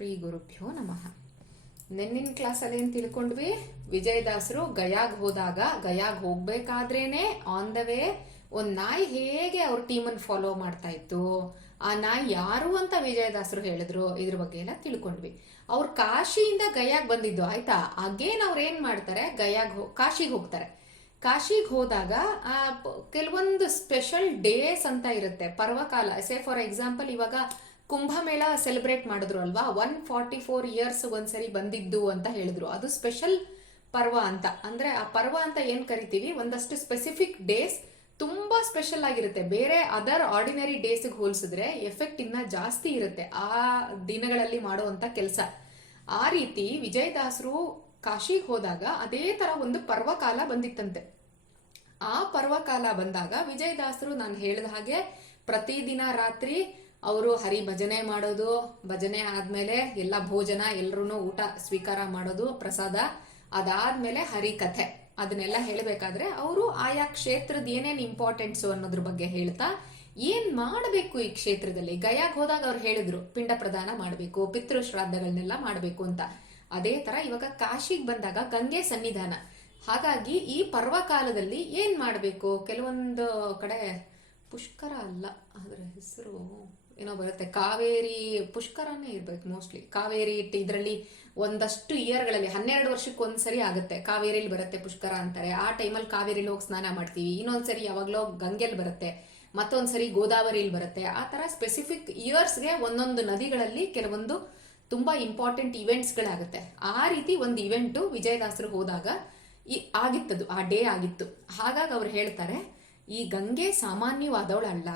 ಶ್ರೀ ಗುರುಭ್ಯೋ ನಮಃ. ನೆನ್ನಿನ ಕ್ಲಾಸಲ್ಲಿ ಏನು ತಿಳ್ಕೊಂಡ್ವಿ? ವಿಜಯದಾಸರು ಗಯಾಗ್ ಹೋಗ್ಬೇಕಾದ್ರೇನೆ ಆನ್ ದ ವೇ ಒಂದ್ ನಾಯಿ ಹೇಗೆ ಅವ್ರ ಟೀಮನ್ನು ಫಾಲೋ ಮಾಡ್ತಾ ಇತ್ತು, ಆ ನಾಯಿ ಯಾರು ಅಂತ ವಿಜಯದಾಸರು ಹೇಳಿದ್ರು, ಇದ್ರ ಬಗ್ಗೆ ಎಲ್ಲ ತಿಳ್ಕೊಂಡ್ವಿ. ಅವ್ರು ಕಾಶಿಯಿಂದ ಗಯಾಗ್ ಬಂದಿದ್ದು ಆಯ್ತಾ. ಅಗೇನ್ ಅವ್ರು ಏನ್ ಮಾಡ್ತಾರೆ, ಕಾಶಿಗೆ ಹೋಗ್ತಾರೆ. ಕಾಶಿಗೆ ಹೋದಾಗ ಕೆಲವೊಂದು ಸ್ಪೆಷಲ್ ಡೇಸ್ ಅಂತ ಇರುತ್ತೆ, ಪರ್ವಕಾಲ. ಸೇ ಫಾರ್ ಎಕ್ಸಾಂಪಲ್, ಇವಾಗ ಕುಂಭಮೇಳ ಸೆಲೆಬ್ರೇಟ್ ಮಾಡಿದ್ರು ಅಲ್ವಾ, 144 ಇಯರ್ಸ್ ಒಂದ್ಸರಿ ಬಂದಿದ್ದು ಅಂತ ಹೇಳಿದ್ರು. ಅದು ಸ್ಪೆಷಲ್ ಪರ್ವ ಅಂತ. ಅಂದ್ರೆ ಆ ಪರ್ವ ಅಂತ ಏನ್ ಕರಿತೀವಿ, ಒಂದಷ್ಟು ಸ್ಪೆಸಿಫಿಕ್ ಡೇಸ್ ತುಂಬಾ ಸ್ಪೆಷಲ್ ಆಗಿರುತ್ತೆ. ಬೇರೆ ಅದರ್ ಆರ್ಡಿನರಿ ಡೇಸ್ಗೆ ಹೋಲಿಸಿದ್ರೆ ಎಫೆಕ್ಟ್ ಇನ್ನ ಜಾಸ್ತಿ ಇರುತ್ತೆ ಆ ದಿನಗಳಲ್ಲಿ ಮಾಡುವಂತ ಕೆಲಸ. ಆ ರೀತಿ ವಿಜಯದಾಸರು ಕಾಶಿಗೆ ಹೋದಾಗ ಅದೇ ತರ ಒಂದು ಪರ್ವಕಾಲ ಬಂದಿತ್ತಂತೆ. ಆ ಪರ್ವಕಾಲ ಬಂದಾಗ ವಿಜಯದಾಸರು ನಾನು ಹೇಳಿದ ಹಾಗೆ ಪ್ರತಿದಿನ ರಾತ್ರಿ ಅವರು ಹರಿ ಭಜನೆ ಮಾಡೋದು, ಭಜನೆ ಆದ್ಮೇಲೆ ಎಲ್ಲ ಭೋಜನ, ಎಲ್ರೂ ಊಟ ಸ್ವೀಕಾರ ಮಾಡೋದು, ಪ್ರಸಾದ. ಅದಾದ್ಮೇಲೆ ಹರಿಕಥೆ. ಅದನ್ನೆಲ್ಲ ಹೇಳಬೇಕಾದ್ರೆ ಅವರು ಆಯಾ ಕ್ಷೇತ್ರದ ಏನೇನ್ ಇಂಪಾರ್ಟೆನ್ಸ್ ಅನ್ನೋದ್ರ ಬಗ್ಗೆ ಹೇಳ್ತಾ ಏನ್ ಮಾಡಬೇಕು ಈ ಕ್ಷೇತ್ರದಲ್ಲಿ. ಗಯಾಗ್ ಹೋದಾಗ ಅವ್ರು ಹೇಳಿದ್ರು ಪಿಂಡ ಪ್ರದಾನ ಮಾಡಬೇಕು, ಪಿತೃ ಶ್ರಾದ್ದಗಳನ್ನೆಲ್ಲ ಮಾಡಬೇಕು ಅಂತ. ಅದೇ ತರ ಇವಾಗ ಕಾಶಿಗೆ ಬಂದಾಗ ಗಂಗೆ ಸನ್ನಿಧಾನ. ಹಾಗಾಗಿ ಈ ಪರ್ವಕಾಲದಲ್ಲಿ ಏನ್ ಮಾಡಬೇಕು, ಕೆಲವೊಂದು ಕಡೆ ಪುಷ್ಕರ ಅಲ್ಲ, ಅದರ ಹೆಸರು ಏನೋ ಬರುತ್ತೆ, ಕಾವೇರಿ ಪುಷ್ಕರನೇ ಇರ್ಬೇಕು ಮೋಸ್ಟ್ಲಿ. ಕಾವೇರಿ ಇದರಲ್ಲಿ ಒಂದಷ್ಟು ಇಯರ್ಗಳಲ್ಲಿ 12 ವರ್ಷಕ್ಕೆ ಒಂದ್ಸರಿ ಆಗುತ್ತೆ, ಕಾವೇರಿಲಿ ಬರುತ್ತೆ ಪುಷ್ಕರ ಅಂತಾರೆ. ಆ ಟೈಮಲ್ಲಿ ಕಾವೇರಿಲಿ ಹೋಗಿ ಸ್ನಾನ ಮಾಡ್ತೀವಿ. ಇನ್ನೊಂದ್ಸರಿ ಯಾವಾಗ್ಲೋ ಗಂಗೆಲ್ ಬರುತ್ತೆ, ಮತ್ತೊಂದ್ಸರಿ ಗೋದಾವರಿಲಿ ಬರುತ್ತೆ. ಆ ತರ ಸ್ಪೆಸಿಫಿಕ್ ಇಯರ್ಸ್ಗೆ ಒಂದೊಂದು ನದಿಗಳಲ್ಲಿ ಕೆಲವೊಂದು ತುಂಬಾ ಇಂಪಾರ್ಟೆಂಟ್ ಇವೆಂಟ್ಸ್ಗಳಾಗುತ್ತೆ. ಆ ರೀತಿ ಒಂದು ಇವೆಂಟು ವಿಜಯದಾಸರು ಹೋದಾಗ ಆಗಿತ್ತದು, ಆ ಡೇ ಆಗಿತ್ತು. ಹಾಗಾಗಿ ಅವ್ರು ಹೇಳ್ತಾರೆ, ಈ ಗಂಗೆ ಸಾಮಾನ್ಯವಾದವಳಲ್ಲ.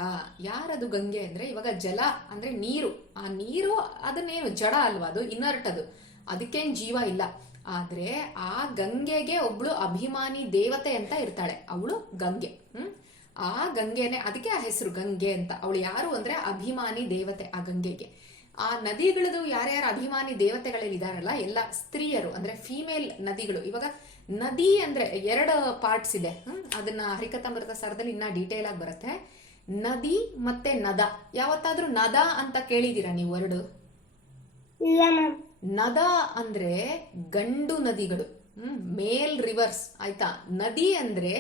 ಯಾರದು ಗಂಗೆ ಅಂದ್ರೆ, ಇವಾಗ ಜಲ ಅಂದ್ರೆ ನೀರು. ಆ ನೀರು ಅದನ್ನೇನು ಜಡ ಅಲ್ವಾ, ಅದು ಇನರ್ಟ್, ಅದು ಅದಕ್ಕೇನ್ ಜೀವ ಇಲ್ಲ. ಆದ್ರೆ ಆ ಗಂಗೆಗೆ ಒಬ್ಳು ಅಭಿಮಾನಿ ದೇವತೆ ಅಂತ ಇರ್ತಾಳೆ, ಅವಳು ಗಂಗೆ. ಆ ಗಂಗೆನೆ, ಅದಕ್ಕೆ ಆ ಹೆಸರು ಗಂಗೆ ಅಂತ. ಅವಳು ಯಾರು ಅಂದ್ರೆ ಅಭಿಮಾನಿ ದೇವತೆ ಆ ಗಂಗೆಗೆ. ಆ ನದಿಗಳದು ಯಾರ್ಯಾರು ಅಭಿಮಾನಿ ದೇವತೆಗಳಲ್ಲಿ ಇದಾರಲ್ಲ, ಎಲ್ಲ ಸ್ತ್ರೀಯರು, ಅಂದ್ರೆ ಫೀಮೇಲ್ ನದಿಗಳು. ಇವಾಗ ನದಿ ಅಂದ್ರೆ 2 ಪಾರ್ಟ್ಸ್ ಇದೆ. ಅದನ್ನ ಹರಿಕಥಾಮೃತ ಸಾರದಲ್ಲಿ ಇನ್ನ ಡೀಟೇಲ್ ಆಗಿ ಬರುತ್ತೆ. ನದಿ ಮತ್ತೆ ನದ. ಯಾವತ್ತಾದ್ರೂ ನದ ಅಂತ ಕೇಳಿದೀರಾ ನೀವು ವರ್ಡ್? ನದ ಅಂದ್ರೆ ಗಂಡು ನದಿಗಳು, ಮೇಲ್ ರಿವರ್ಸ್ ಆಯ್ತಾ. ನದಿ ಅಂದ್ರೆ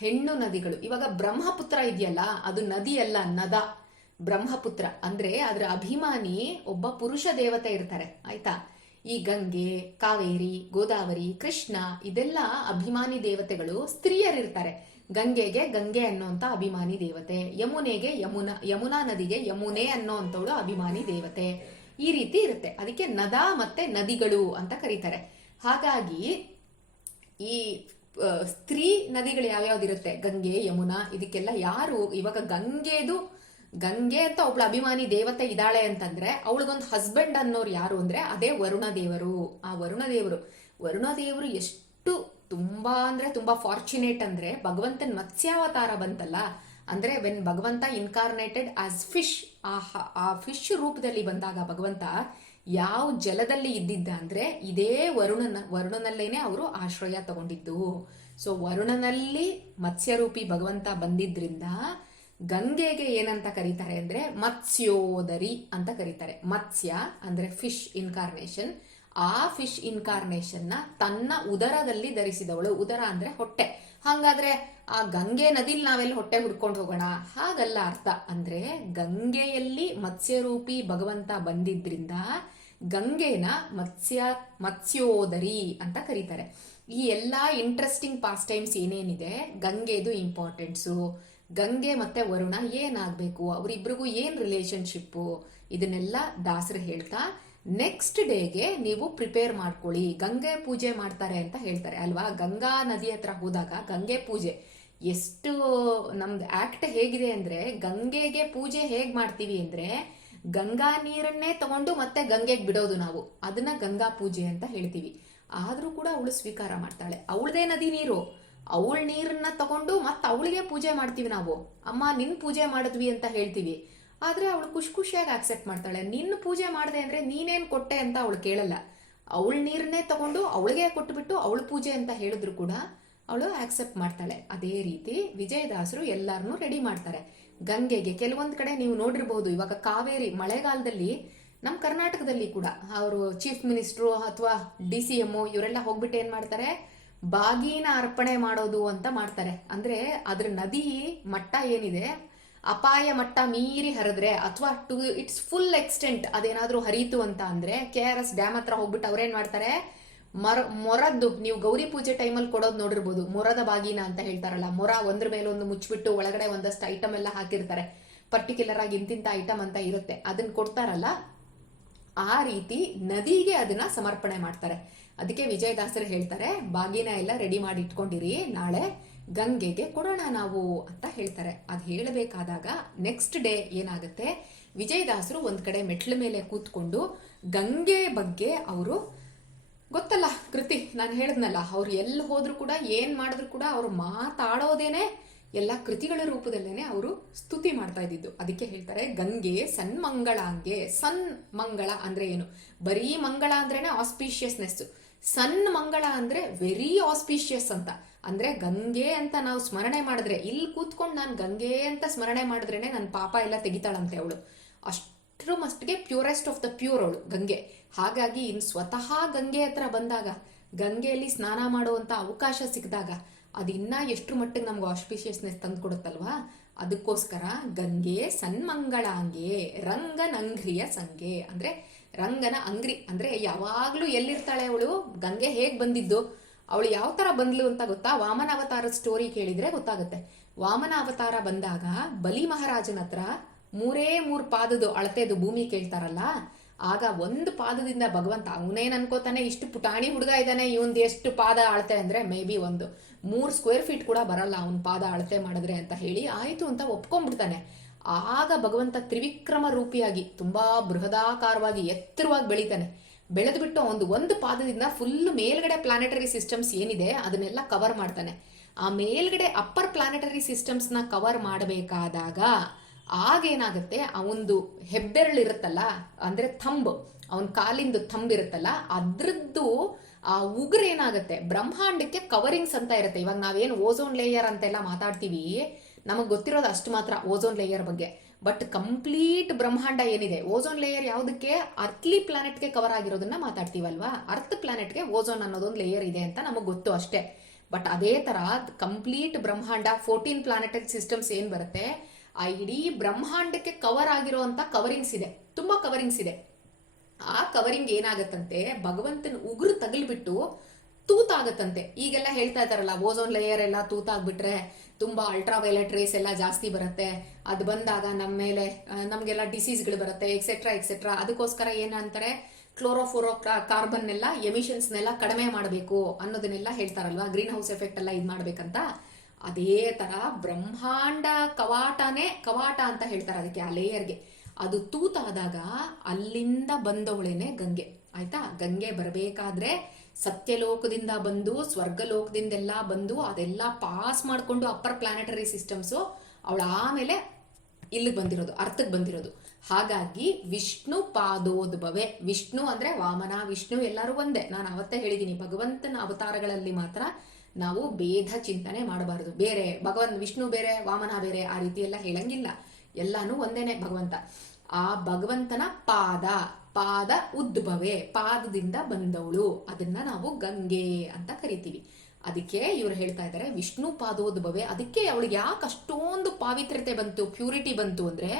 ಹೆಣ್ಣು ನದಿಗಳು. ಇವಾಗ ಬ್ರಹ್ಮಪುತ್ರ ಇದೆಯಲ್ಲ, ಅದು ನದಿ ಅಲ್ಲ, ನದ. ಬ್ರಹ್ಮಪುತ್ರ ಅಂದ್ರೆ ಅದರ ಅಭಿಮಾನಿ ಒಬ್ಬ ಪುರುಷ ದೇವತೆ ಇರ್ತಾರೆ ಆಯ್ತಾ. ಈ ಗಂಗೆ, ಕಾವೇರಿ, ಗೋದಾವರಿ, ಕೃಷ್ಣ ಇದೆಲ್ಲ ಅಭಿಮಾನಿ ದೇವತೆಗಳು, ಸ್ತ್ರೀಯರಿರ್ತಾರೆ. ಗಂಗೆಗೆ ಗಂಗೆ ಅನ್ನೋಂತ ಅಭಿಮಾನಿ ದೇವತೆ, ಯಮುನೆಗೆ ಯಮುನಾ ನದಿಗೆ ಯಮುನೆ ಅನ್ನೋಂಥವಳು ಅಭಿಮಾನಿ ದೇವತೆ. ಈ ರೀತಿ ಇರುತ್ತೆ. ಅದಕ್ಕೆ ನದ ಮತ್ತೆ ನದಿಗಳು ಅಂತ ಕರೀತಾರೆ. ಹಾಗಾಗಿ ಈ ಸ್ತ್ರೀ ನದಿಗಳು ಯಾವ್ಯಾವ್ದಿರುತ್ತೆ, ಗಂಗೆ, ಯಮುನಾ, ಇದಕ್ಕೆಲ್ಲ ಯಾರು ಇವಾಗ ಗಂಗೆ ಅಂತ ಒಬ್ಳು ಅಭಿಮಾನಿ ದೇವತೆ ಇದ್ದಾಳೆ ಅಂತಂದ್ರೆ ಅವಳಿಗೊಂದು ಹಸ್ಬೆಂಡ್ ಅನ್ನೋರು ಯಾರು ಅಂದ್ರೆ ಅದೇ ವರುಣ ದೇವರು. ಆ ವರುಣ ದೇವರು ಎಷ್ಟು ತುಂಬಾ ಅಂದ್ರೆ ತುಂಬಾ ಫಾರ್ಚುನೇಟ್ ಅಂದ್ರೆ, ಭಗವಂತನ ಮತ್ಸ್ಯಾವತಾರ ಬಂತಲ್ಲ, ಅಂದ್ರೆ ವೆನ್ ಭಗವಂತ ಇನ್ಕಾರ್ನೇಟೆಡ್ ಆಸ್ ಫಿಶ್, ಆ ಫಿಶ್ ರೂಪದಲ್ಲಿ ಬಂದಾಗ ಭಗವಂತ ಯಾವ ಜಲದಲ್ಲಿ ಇದ್ದಿದ್ದ ಅಂದ್ರೆ ಇದೇ ವರುಣನಲ್ಲೇನೆ ಅವರು ಆಶ್ರಯ ತಗೊಂಡಿದ್ದು. ಸೊ ವರುಣನಲ್ಲಿ ಮತ್ಸ್ಯರೂಪಿ ಭಗವಂತ ಬಂದಿದ್ರಿಂದ ಗಂಗೆಗೆ ಏನಂತ ಕರೀತಾರೆ ಅಂದ್ರೆ ಮತ್ಸ್ಯೋದರಿ ಅಂತ ಕರೀತಾರೆ. ಮತ್ಸ್ಯ ಅಂದ್ರೆ ಫಿಶ್ ಇನ್ಕಾರ್ನೇಷನ್. ಆ ಫಿಶ್ ಇನ್ಕಾರ್ನೇಷನ್ ನ ತನ್ನ ಉದರದಲ್ಲಿ ಧರಿಸಿದವಳು. ಉದರ ಅಂದ್ರೆ ಹೊಟ್ಟೆ. ಹಾಗಾದ್ರೆ ಆ ಗಂಗೆ ನದಿಲಿ ನಾವೆಲ್ಲ ಹೊಟ್ಟೆ ಹುಡ್ಕೊಂಡು ಹೋಗೋಣ? ಹಾಗಲ್ಲ ಅರ್ಥ. ಅಂದ್ರೆ ಗಂಗೆಯಲ್ಲಿ ಮತ್ಸ್ಯರೂಪಿ ಭಗವಂತ ಬಂದಿದ್ರಿಂದ ಗಂಗೆನ ಮತ್ಸ್ಯೋದರಿ ಅಂತ ಕರೀತಾರೆ. ಈ ಎಲ್ಲಾ ಇಂಟ್ರೆಸ್ಟಿಂಗ್ ಪಾಸ್ಟ್ ಟೈಮ್ಸ್ ಏನೇನಿದೆ, ಗಂಗೆದು ಇಂಪಾರ್ಟೆನ್ಸು, ಗಂಗೆ ಮತ್ತೆ ವರುಣ ಏನಾಗಬೇಕು, ಅವರಿಬ್ರಿಗೂ ಏನ್ ರಿಲೇಶನ್ಶಿಪ್ಪು, ಇದನ್ನೆಲ್ಲ ದಾಸರು ಹೇಳ್ತಾ ನೆಕ್ಸ್ಟ್ ಡೇಗೆ ನೀವು ಪ್ರಿಪೇರ್ ಮಾಡ್ಕೊಳ್ಳಿ. ಗಂಗೆ ಪೂಜೆ ಮಾಡ್ತಾರೆ ಅಂತ ಹೇಳ್ತಾರೆ ಅಲ್ವಾ. ಗಂಗಾ ನದಿ ಹತ್ರ ಹೋದಾಗ ಗಂಗೆ ಪೂಜೆ ಎಷ್ಟು ನಮ್ದು ಆಕ್ಟ್ ಹೇಗಿದೆ ಅಂದ್ರೆ, ಗಂಗೆಗೆ ಪೂಜೆ ಹೇಗ್ ಮಾಡ್ತೀವಿ ಅಂದ್ರೆ, ಗಂಗಾ ನೀರನ್ನೇ ತಗೊಂಡು ಮತ್ತೆ ಗಂಗೆಗೆ ಬಿಡೋದು ನಾವು, ಅದನ್ನ ಗಂಗಾ ಪೂಜೆ ಅಂತ ಹೇಳ್ತೀವಿ. ಆದ್ರೂ ಕೂಡ ಅವಳು ಸ್ವೀಕಾರ ಮಾಡ್ತಾಳೆ, ಅವಳದೇ ನದಿ ನೀರು, ಅವಳ ನೀರನ್ನ ತಗೊಂಡು ಮತ್ತೆ ಅವಳಿಗೆ ಪೂಜೆ ಮಾಡ್ತೀವಿ ನಾವು. ಅಮ್ಮ ನಿನ್ ಪೂಜೆ ಮಾಡಿದ್ವಿ ಅಂತ ಹೇಳ್ತೀವಿ. ಆದ್ರೆ ಅವಳು ಖುಷಿಯಾಗಿ ಆಕ್ಸೆಪ್ಟ್ ಮಾಡ್ತಾಳೆ. ನಿನ್ನ ಪೂಜೆ ಮಾಡಿದೆ ಅಂದ್ರೆ ನೀನೇನ್ ಕೊಟ್ಟೆ ಅಂತ ಅವಳು ಕೇಳಲ್ಲ. ಅವಳ ನೀರನ್ನೇ ತಗೊಂಡು ಅವಳಿಗೆ ಕೊಟ್ಟುಬಿಟ್ಟು ಅವಳ ಪೂಜೆ ಅಂತ ಹೇಳಿದ್ರು ಕೂಡ ಅವಳು ಆಕ್ಸೆಪ್ಟ್ ಮಾಡ್ತಾಳೆ. ಅದೇ ರೀತಿ ವಿಜಯದಾಸರು ಎಲ್ಲಾರನ್ನೂ ರೆಡಿ ಮಾಡ್ತಾರೆ. ಗಂಗೆಗೆ ಕೆಲವೊಂದ್ ಕಡೆ ನೀವು ನೋಡಿರ್ಬಹುದು, ಇವಾಗ ಕಾವೇರಿ ಮಳೆಗಾಲದಲ್ಲಿ ನಮ್ಮ ಕರ್ನಾಟಕದಲ್ಲಿ ಕೂಡ ಅವರು ಚೀಫ್ ಮಿನಿಸ್ಟ್ರು ಅಥವಾ DCM ಇವರೆಲ್ಲ ಹೋಗ್ಬಿಟ್ಟು ಏನ್ ಮಾಡ್ತಾರೆ, ಬಾಗಿನ ಅರ್ಪಣೆ ಮಾಡೋದು ಅಂತ ಮಾಡ್ತಾರೆ. ಅಂದ್ರೆ ಅದ್ರ ನದಿ ಮಟ್ಟ ಏನಿದೆ, ಅಪಾಯ ಮಟ್ಟ ಮೀರಿ ಹರಿದ್ರೆ ಅಥವಾ ಟು ಇಟ್ಸ್ ಫುಲ್ ಎಕ್ಸ್ಟೆಂಟ್ ಅದೇನಾದ್ರೂ ಹರಿತು ಅಂತ ಅಂದ್ರೆ KRS ಡ್ಯಾಮ್ ಹತ್ರ ಹೋಗ್ಬಿಟ್ಟು ಅವ್ರೇನ್ ಮಾಡ್ತಾರೆ, ಮೊರದ್ದು ನೀವು ಗೌರಿ ಪೂಜೆ ಟೈಮಲ್ಲಿ ಕೊಡೋದು ನೋಡಿರ್ಬೋದು, ಮೊರದ ಬಾಗಿನ ಅಂತ ಹೇಳ್ತಾರಲ್ಲ, ಮೊರ ಒಂದ್ರ ಮೇಲೆ ಒಂದು ಮುಚ್ಚಿಬಿಟ್ಟು ಒಳಗಡೆ ಒಂದಷ್ಟು ಐಟಮ್ ಎಲ್ಲ ಹಾಕಿರ್ತಾರೆ, ಪರ್ಟಿಕ್ಯುಲರ್ ಆಗಿ ಇಂತಿಂತ ಐಟಮ್ ಅಂತ ಇರುತ್ತೆ, ಅದನ್ನ ಕೊಡ್ತಾರಲ್ಲ, ಆ ರೀತಿ ನದಿಗೆ ಅದನ್ನ ಸಮರ್ಪಣೆ ಮಾಡ್ತಾರೆ. ಅದಕ್ಕೆ ವಿಜಯದಾಸರು ಹೇಳ್ತಾರೆ, ಬಾಗಿನ ಎಲ್ಲ ರೆಡಿ ಮಾಡಿ ಇಟ್ಕೊಂಡಿರಿ, ನಾಳೆ ಗಂಗೆಗೆ ಕೊಡೋಣ ನಾವು ಅಂತ ಹೇಳ್ತಾರೆ. ಅದು ಹೇಳಬೇಕಾದಾಗ ನೆಕ್ಸ್ಟ್ ಡೇ ಏನಾಗುತ್ತೆ, ವಿಜಯದಾಸರು ಒಂದ್ ಕಡೆ ಮೆಟ್ಲ ಮೇಲೆ ಕೂತ್ಕೊಂಡು ಗಂಗೆ ಬಗ್ಗೆ ಅವರು, ಗೊತ್ತಲ್ಲ ಕೃತಿ, ನಾನು ಹೇಳಿದ್ನಲ್ಲ, ಅವ್ರು ಎಲ್ಲಿ ಹೋದ್ರು ಕೂಡ ಏನ್ ಮಾಡಿದ್ರು ಕೂಡ ಅವ್ರು ಮಾತಾಡೋದೇನೆ ಎಲ್ಲ ಕೃತಿಗಳ ರೂಪದಲ್ಲೇನೆ ಅವರು ಸ್ತುತಿ ಮಾಡ್ತಾ ಇದ್ದಿದ್ದು. ಅದಕ್ಕೆ ಹೇಳ್ತಾರೆ ಗಂಗೆ ಸನ್ಮಂಗಳಾಂಗೆ. ಮಂಗಳ ಅಂದ್ರೆ ಏನು, ಬರೀ ಮಂಗಳ ಅಂದ್ರೇನೆ ಆಸ್ಪಿಷಿಯಸ್ನೆಸ್, ಮಂಗಳ ಅಂದ್ರೆ ವೆರಿ ಆಸ್ಪಿಷಿಯಸ್ ಅಂತ. ಅಂದ್ರೆ ಗಂಗೆ ಅಂತ ನಾವು ಸ್ಮರಣೆ ಮಾಡಿದ್ರೆ, ಇಲ್ಲಿ ಕೂತ್ಕೊಂಡು ನಾನು ಗಂಗೆ ಅಂತ ಸ್ಮರಣೆ ಮಾಡಿದ್ರೇನೆ ನನ್ನ ಪಾಪ ಎಲ್ಲ ತೆಗಿತಾಳಂತೆ ಅವಳು, ಅಷ್ಟ್ರ ಮಸ್ಟ್ಗೆ ಪ್ಯೂರೆಸ್ಟ್ ಆಫ್ ದ ಪ್ಯೂರ್ ಅವಳು ಗಂಗೆ. ಹಾಗಾಗಿ ಇನ್ನು ಸ್ವತಃ ಗಂಗೆ ಹತ್ರ ಬಂದಾಗ, ಗಂಗೆಯಲ್ಲಿ ಸ್ನಾನ ಮಾಡುವಂತ ಅವಕಾಶ ಸಿಕ್ಕಿದಾಗ ಅದು ಇನ್ನ ಎಷ್ಟು ಮಟ್ಟಿಗೆ ನಮ್ಗೆ ಆಸ್ಪಿಷಿಯಸ್ನೆಸ್ ತಂದು ಕೊಡುತ್ತಲ್ವಾ. ಅದಕ್ಕೋಸ್ಕರ ಗಂಗೆ ಸನ್ಮಂಗಳಾಂಗೆ ರಂಗನಂಘ್ರಿಯ ಸಂಗೆ. ಅಂದ್ರೆ ರಂಗನ ಅಂಗ್ರಿ ಅಂದ್ರೆ ಯಾವಾಗ್ಲೂ ಎಲ್ಲಿರ್ತಾಳೆ ಅವಳು, ಗಂಗೆ ಹೇಗ್ ಬಂದಿದ್ದು, ಅವಳು ಯಾವ ತರ ಬಂದ್ಲು ಅಂತ ಗೊತ್ತಾ, ವಾಮನ ಅವತಾರದ ಸ್ಟೋರಿ ಕೇಳಿದ್ರೆ ಗೊತ್ತಾಗುತ್ತೆ. ವಾಮನ ಅವತಾರ ಬಂದಾಗ ಬಲಿ ಮಹಾರಾಜನ ಹತ್ರ 3 ಪಾದದ ಅಳತೆದು ಭೂಮಿ ಕೇಳ್ತಾರಲ್ಲ, ಆಗ ಒಂದು ಪಾದದಿಂದ ಭಗವಂತ ಅವನೇನ್ ಅನ್ಕೋತಾನೆ, ಇಷ್ಟು ಪುಟಾಣಿ ಹುಡುಗ ಇದ್ದಾನೆ, ಇವಂದು ಎಷ್ಟು ಪಾದ ಅಳತೆ ಅಂದ್ರೆ ಮೇ ಬಿ ಒಂದು 3 ಸ್ಕ್ವೇರ್ ಫೀಟ್ ಕೂಡ ಬರಲ್ಲ ಅವನ್ ಪಾದ ಅಳತೆ ಮಾಡಿದ್ರೆ ಅಂತ ಹೇಳಿ ಆಯ್ತು ಅಂತ ಒಪ್ಕೊಂಡ್ಬಿಡ್ತಾನೆ. ಆಗ ಭಗವಂತ ತ್ರಿವಿಕ್ರಮ ರೂಪಿಯಾಗಿ ತುಂಬಾ ಬೃಹದಾಕಾರವಾಗಿ ಎತ್ತರವಾಗಿ ಬೆಳಿತಾನೆ. ಬೆಳೆದು ಬಿಟ್ಟು ಒಂದು ಪಾದದಿಂದ ಫುಲ್ ಮೇಲ್ಗಡೆ ಪ್ಲಾನೆಟರಿ ಸಿಸ್ಟಮ್ಸ್ ಏನಿದೆ ಅದನ್ನೆಲ್ಲ ಕವರ್ ಮಾಡ್ತಾನೆ. ಆ ಮೇಲ್ಗಡೆ ಅಪ್ಪರ್ ಪ್ಲಾನೆಟರಿ ಸಿಸ್ಟಮ್ಸ್ ನ ಕವರ್ ಮಾಡಬೇಕಾದಾಗ ಆಗೇನಾಗುತ್ತೆ, ಅವನದು ಹೆಬ್ಬೆರಳಿರುತ್ತಲ್ಲ, ಅಂದ್ರೆ ಥಂಬ್, ಅವನ್ ಕಾಲಿಂದು ಥಂಬ್ ಇರುತ್ತಲ್ಲ, ಅದ್ರದ್ದು ಆ ಉಗುರು ಏನಾಗುತ್ತೆ, ಬ್ರಹ್ಮಾಂಡಕ್ಕೆ ಕವರಿಂಗ್ಸ್ ಅಂತ ಇರುತ್ತೆ. ಇವಾಗ ನಾವೇನು ಓಝೋನ್ ಲೇಯರ್ ಅಂತೆಲ್ಲ ಮಾತಾಡ್ತೀವಿ, ನಮಗ್ ಗೊತ್ತಿರೋದು ಅಷ್ಟು ಮಾತ್ರ ಓಝೋನ್ ಲೇಯರ್ ಬಗ್ಗೆ. ಬಟ್ ಕಂಪ್ಲೀಟ್ ಬ್ರಹ್ಮಾಂಡ ಏನಿದೆ, ಓಝೋನ್ ಲೇಯರ್ ಯಾವುದಕ್ಕೆ, ಅರ್ತ್ಲಿ ಪ್ಲಾನೆಟ್ಗೆ ಕವರ್ ಆಗಿರೋದನ್ನ ಮಾತಾಡ್ತೀವಲ್ವಾ, ಅರ್ತ್ ಪ್ಲಾನೆಟ್ಗೆ ಓಝೋನ್ ಅನ್ನೋದೊಂದು ಲೇಯರ್ ಇದೆ ಅಂತ ನಮಗ್ ಗೊತ್ತು ಅಷ್ಟೇ. ಬಟ್ ಅದೇ ತರ ಕಂಪ್ಲೀಟ್ ಬ್ರಹ್ಮಾಂಡ 14 ಪ್ಲಾನೆಟರಿ ಸಿಸ್ಟಮ್ಸ್ ಏನ್ ಬರುತ್ತೆ, ಆ ಇಡೀ ಬ್ರಹ್ಮಾಂಡಕ್ಕೆ ಕವರ್ ಆಗಿರುವಂತ ಕವರಿಂಗ್ಸ್ ಇದೆ, ತುಂಬಾ ಕವರಿಂಗ್ಸ್ ಇದೆ. ಆ ಕವರಿಂಗ್ ಏನಾಗತ್ತಂತೆ, ಭಗವಂತನ ಉಗುರು ತಗಲ್ಬಿಟ್ಟು ತೂತಾಗತ್ತಂತೆ. ಈಗೆಲ್ಲ ಹೇಳ್ತಾ ಇದ್ದಾರಲ್ಲ, ಓಝೋನ್ ಲೇಯರ್ ಎಲ್ಲ ತೂತಾಗ್ಬಿಟ್ರೆ ತುಂಬಾ ಅಲ್ಟ್ರಾವೈಲೆಟ್ ರೇಸ್ ಎಲ್ಲ ಜಾಸ್ತಿ ಬರುತ್ತೆ, ಅದು ಬಂದಾಗ ನಮ್ಮ ಮೇಲೆ ನಮ್ಗೆಲ್ಲ ಡಿಸೀಸ್ಗಳು ಬರುತ್ತೆ, ಎಕ್ಸೆಟ್ರಾ ಎಕ್ಸೆಟ್ರಾ. ಅದಕ್ಕೋಸ್ಕರ ಏನಂತಾರೆ, ಕ್ಲೋರೋಫೋರೋ ಕಾರ್ಬನ್ ಎಲ್ಲ ಎಮಿಷನ್ಸ್ನೆಲ್ಲ ಕಡಿಮೆ ಮಾಡಬೇಕು ಅನ್ನೋದನ್ನೆಲ್ಲ ಹೇಳ್ತಾರಲ್ವಾ, ಗ್ರೀನ್ ಹೌಸ್ ಎಫೆಕ್ಟ್ ಎಲ್ಲ ಇದು ಮಾಡ್ಬೇಕಂತ. ಅದೇ ತರ ಬ್ರಹ್ಮಾಂಡ ಕವಾಟ ಅಂತ ಹೇಳ್ತಾರೆ ಅದಕ್ಕೆ, ಆ ಲೇಯರ್ಗೆ. ಅದು ತೂತಾದಾಗ ಅಲ್ಲಿಂದ ಬಂದವಳೇನೆ ಗಂಗೆ. ಆಯ್ತಾ, ಗಂಗೆ ಬರಬೇಕಾದ್ರೆ ಸತ್ಯಲೋಕದಿಂದ ಬಂದು ಸ್ವರ್ಗಲೋಕದಿಂದೆಲ್ಲ ಬಂದು ಅದೆಲ್ಲ ಪಾಸ್ ಮಾಡ್ಕೊಂಡು ಅಪ್ಪರ್ ಪ್ಲಾನೆಟರಿ ಸಿಸ್ಟಮ್ಸು ಅವಳು ಆಮೇಲೆ ಇಲ್ಲಿಗೆ ಬಂದಿರೋದು, ಅರ್ಥಕ್ಕೆ ಬಂದಿರೋದು. ಹಾಗಾಗಿ ವಿಷ್ಣು ಪಾದೋದ್ಭವೆ. ವಿಷ್ಣು ಅಂದ್ರೆ ವಾಮನ, ವಿಷ್ಣು ಎಲ್ಲರೂ ಒಂದೇ. ನಾನು ಅವತ್ತೇ ಹೇಳಿದ್ದೀನಿ, ಭಗವಂತನ ಅವತಾರಗಳಲ್ಲಿ ಮಾತ್ರ ನಾವು ಭೇದ ಚಿಂತನೆ ಮಾಡಬಾರದು. ಬೇರೆ ವಿಷ್ಣು ಬೇರೆ ವಾಮನ ಬೇರೆ ಆ ರೀತಿ ಎಲ್ಲ ಹೇಳಂಗಿಲ್ಲ, ಎಲ್ಲಾನು ಒಂದೇನೆ ಭಗವಂತ. ಆ ಭಗವಂತನ ಪಾದ ಉದ್ಭವೆ, ಪಾದದಿಂದ ಬಂದವಳು, ಅದನ್ನ ನಾವು ಗಂಗೆ ಅಂತ ಕರಿತೀವಿ. ಅದಕ್ಕೆ ಇವ್ರು ಹೇಳ್ತಾ ಇದ್ದಾರೆ ವಿಷ್ಣು ಪಾದೋದ್ಭವೆ. ಅದಕ್ಕೆ ಅವಳಿಗೆ ಯಾಕೆ ಅಷ್ಟೊಂದು ಪಾವಿತ್ರ್ಯತೆ ಬಂತು, ಪ್ಯೂರಿಟಿ ಬಂತು ಅಂದ್ರೆ,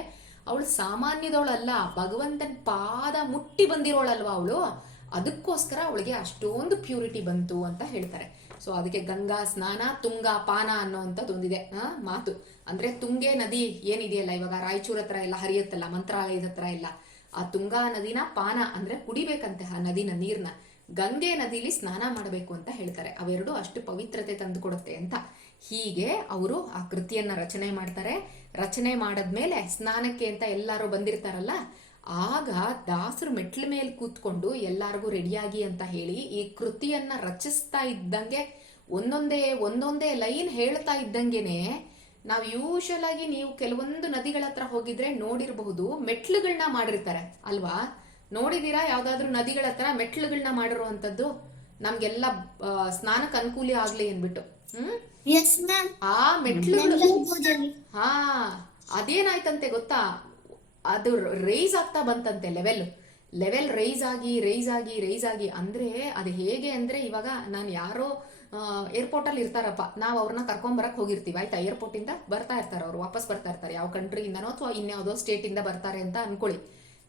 ಅವಳು ಸಾಮಾನ್ಯದವಳಲ್ಲ, ಭಗವಂತನ ಪಾದ ಮುಟ್ಟಿ ಬಂದಿರೋಳಲ್ವಾ ಅವಳು, ಅದಕ್ಕೋಸ್ಕರ ಅವಳಿಗೆ ಅಷ್ಟೊಂದು ಪ್ಯೂರಿಟಿ ಬಂತು ಅಂತ ಹೇಳ್ತಾರೆ. ಸೊ ಅದಕ್ಕೆ ಗಂಗಾ ಸ್ನಾನ ತುಂಗಾ ಪಾನ ಅನ್ನೋಂಥದ್ದು ಒಂದಿದೆ ಮಾತು. ಅಂದ್ರೆ ತುಂಗೆ ನದಿ ಏನಿದೆಯಲ್ಲ, ಇವಾಗ ರಾಯಚೂರ್ ಹತ್ರ ಎಲ್ಲ ಹರಿಯುತ್ತಲ್ಲ, ಮಂತ್ರಾಲಯದ ಹತ್ರ ಎಲ್ಲ, ಆ ತುಂಗಾ ನದಿನ ಪಾನ ಅಂದ್ರೆ ಕುಡಿಬೇಕಂತೆ ಆ ನದಿನ ನೀರ್ನ. ಗಂಗೆ ನದಿಲಿ ಸ್ನಾನ ಮಾಡಬೇಕು ಅಂತ ಹೇಳ್ತಾರೆ. ಅವೆರಡು ಅಷ್ಟು ಪವಿತ್ರತೆ ತಂದು ಕೊಡುತ್ತೆ ಅಂತ. ಹೀಗೆ ಅವರು ಆ ಕೃತಿಯನ್ನ ರಚನೆ ಮಾಡ್ತಾರೆ. ರಚನೆ ಮಾಡದ್ಮೇಲೆ ಸ್ನಾನಕ್ಕೆ ಅಂತ ಎಲ್ಲಾರು ಬಂದಿರ್ತಾರಲ್ಲ, ಆಗ ದಾಸರು ಮೆಟ್ಲ ಮೇಲೆ ಕೂತ್ಕೊಂಡು ಎಲ್ಲಾರ್ಗೂ ರೆಡಿಯಾಗಿ ಅಂತ ಹೇಳಿ ಈ ಕೃತಿಯನ್ನ ರಚಿಸ್ತಾ ಇದ್ದಂಗೆ ಒಂದೊಂದೇ ಲೈನ್ ಹೇಳ್ತಾ ಇದ್ದಂಗೆನೆ, ನಾವು ಯೂಶಲ್ ಆಗಿ ನೀವು ಕೆಲವೊಂದು ನದಿಗಳ ಹತ್ರ ಹೋಗಿದ್ರೆ ನೋಡಿರಬಹುದು, ಮೆಟ್ಲುಗಳನ್ನ ಮಾಡಿರ್ತಾರೆ ಅಲ್ವಾ. ನೋಡಿದೀರಾ ಯಾವ್ದಾದ್ರು ನದಿಗಳ ಹತ್ರ ಮೆಟ್ಲುಗಳನ್ನ ಮಾಡಿರುವಂತದ್ದು, ನಮ್ಗೆಲ್ಲ ಸ್ನಾನಕ್ಕೆ ಅನುಕೂಲ ಆಗ್ಲಿ ಅನ್ಬಿಟ್ಟು. ಆ ಮೆಟ್ಲುಗಳು ಅದೇನಾಯ್ತಂತೆ ಗೊತ್ತಾ, ಅದು ರೈಸ್ ಆಗ್ತಾ ಬಂತಂತೆ ಲೆವೆಲ್. ಲೆವೆಲ್ ರೈಸ್ ಆಗಿ ಅಂದ್ರೆ ಅದು ಹೇಗೆ ಅಂದ್ರೆ ಇವಾಗ ನಾನು ಯಾರೋ ಏರ್ಪೋರ್ಟಲ್ಲಿ ಇರ್ತಾರಪ್ಪ, ನಾವು ಅವ್ರನ್ನ ಕರ್ಕೊಂಬರಕ್ಕೆ ಹೋಗಿರ್ತೀವಿ ಆಯ್ತಾ, ಏರ್ಪೋರ್ಟಿಂದ ಬರ್ತಾ ಇರ್ತಾರೆ ಅವರು, ವಾಪಸ್ ಬರ್ತಾ ಇರ್ತಾರೆ ಯಾವ ಕಂಟ್ರಿಯಿಂದನೋ ಅಥವಾ ಇನ್ಯಾವುದೋ ಸ್ಟೇಟಿಂದ ಬರ್ತಾರೆ ಅಂತ ಅನ್ಕೊಳ್ಳಿ.